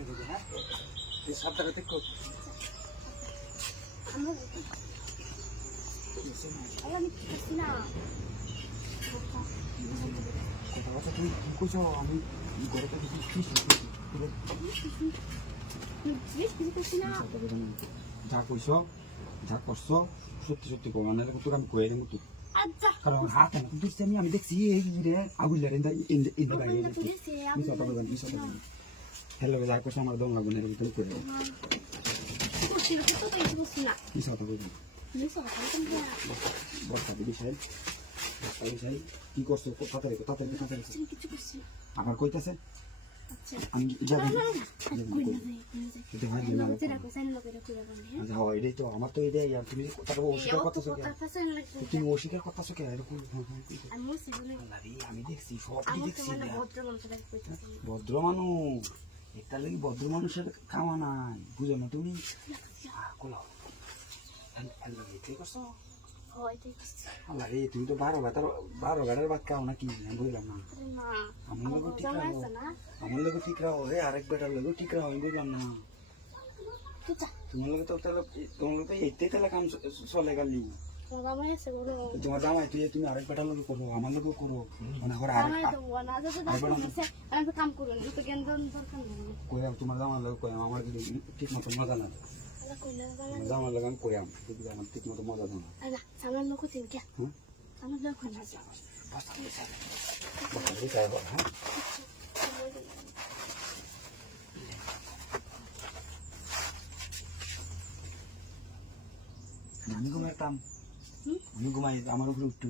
দিয়ে দেবে, হ্যাঁ? এই সাবধানে দেখো। কথা তুমি কি করছো? আমি ঘরে তো যা কইছো যা করছো সত্যি সত্যি কো মানে তোর আমি কয়ে দেবো তুই কারণ হাত দিচ্ছি আমি দেখছি এই রে আগুন হ্যালো যা করছো আমার দম লাগবে না ভিতরে করে কি কথা বলবি বস্তা বিষয় কি করছো তাড়াতাড়ি আবার কইতাছে আমি এটাই তো আমার তো এটাই আর তুমি কথাটা অস্বীকার করতেছো তুমি অস্বীকার করতেছো কে আমি দেখছি সব দেখছি ভদ্র মানুষ একটা লাগি ভদ্র মানুষের খাওয়া নাই বুঝো না তুমি করছো তুমি তো 12 ঘাটের ভাত খাও নাকি বুঝলাম না আমার লোক ঠিক রাখো হে আরেক বেটার লোক ঠিক রাখো আমি বুঝলাম না তোমার লোক তো তাহলে তোমার লোক এতে তাহলে কাম চলে গেলি তোমার জামাই তুই তুমি আরেক বেটার লোক করো আমার লোক করো মানে তোমার জামার লোক কই আমার ঠিক মতো মজা না জামার লোক আমি কই আমার ঠিক মতো মজা দেয় না আমার লোক হ্যাঁ আমি ঘুমাইতাম আমি ঘুমাই আমার উপরে উঠু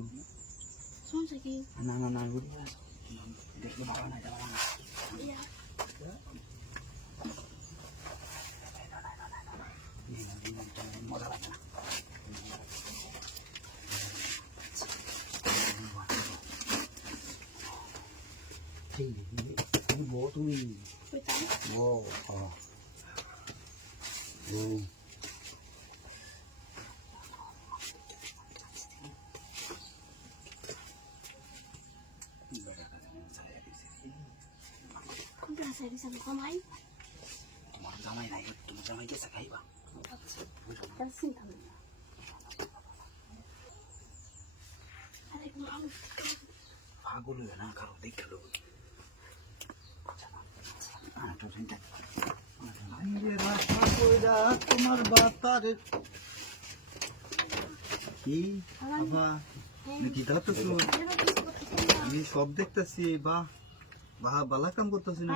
না না না দেখলো বাবা না মজা লাগে না তুমি বউ তুমি তোমার জামাই নাই তোমার জামাই গেছে খাইবা পাগল হয়ে না কারো দেখা লোক তোমার বাতার কি আমি সব দেখতেছি বাহ বালা কাম করতেছি না